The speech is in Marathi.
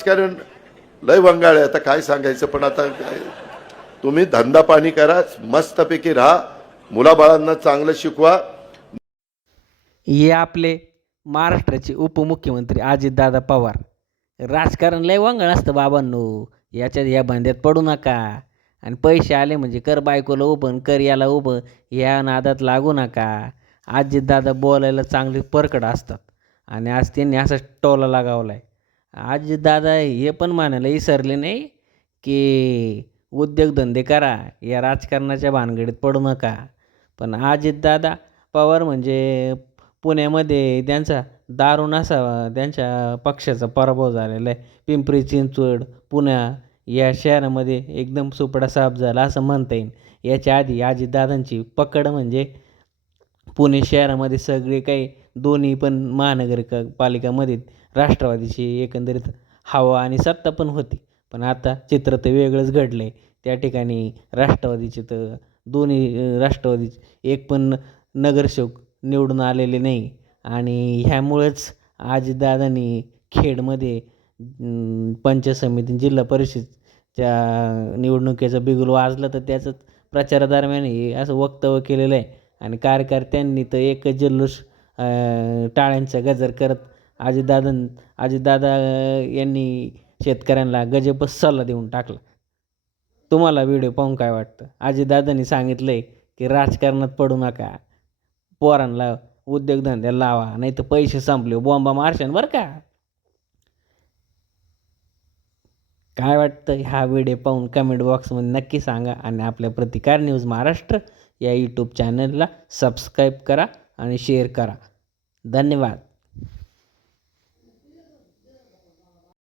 राजकारण लय वंगाळ आहे. आता काय सांगायचं? पण आता काय? तुम्ही धंदा पाणी करा मस्तपैकी राहा. मुलाबाळांना चांगलं शिकवा. हे आपले महाराष्ट्राचे उपमुख्यमंत्री अजितदादा पवार. राजकारण लय वांगळ असतं बाबांनो. याच्यात या बांध्यात पडू नका. आणि पैसे आले म्हणजे कर बायकोला उभं कर याला उभं. या नादात लागू नका. अजितदादा बोलायला चांगले परकड असतात. आणि आज त्यांनी असा टोला लागावला आहे अजितदादा हे पण मानायला विसरले नाही की उद्योगधंदे करा या राजकारणाच्या भानगडीत पडू नका. पण अजितदादा पवार म्हणजे पुण्यामध्ये त्यांचा दारुण असा त्यांच्या पक्षाचा पराभव झालेला आहे. पिंपरी चिंचवड पुण्या या शहरामध्ये एकदम सुपडा साफ झाला असं म्हणता येईल. याच्या आधी अजितदादांची पकड म्हणजे पुणे शहरामध्ये सगळे काही दोन्ही पण महानगरका पालिकामध्ये राष्ट्रवादीची एकंदरीत हवा आणि सत्ता पण होती. पण आता चित्र तर वेगळंच घडलं आहे त्या ठिकाणी राष्ट्रवादीचे तर दोन्ही राष्ट्रवादीचे एक पण नगरसेवक निवडून आलेले नाही. आणि ह्यामुळंच अजितदादांनी खेडमध्ये पंचायत समिती जिल्हा परिषदच्या निवडणुकीचं बिगुल वाजलं. तर त्याचं प्रचारादरम्यान हे असं वक्तव्य केलेलं आहे. आणि कार्यकर्त्यांनी तर एकच जल्लोष टाळ्यांचा गजर करत अजितदादा अजितदादा यांनी शेतकऱ्यांना गजबच सल्ला देऊन टाकला. तुम्हाला व्हिडिओ पाहून काय वाटतं? अजितदादांनी सांगितलं आहे की राजकारणात पडू नका. पोरांना उद्योगधंद्याला लावा नाही तर पैसे संपले बॉम्बा मारशान बरं का? काय वाटतं? हा व्हिडिओ पाहून कमेंट बॉक्समध्ये नक्की सांगा आणि आपल्या प्रतिकार न्यूज महाराष्ट्र या यूट्यूब चॅनलला सबस्क्राईब करा आणि शेअर करा. धन्यवाद.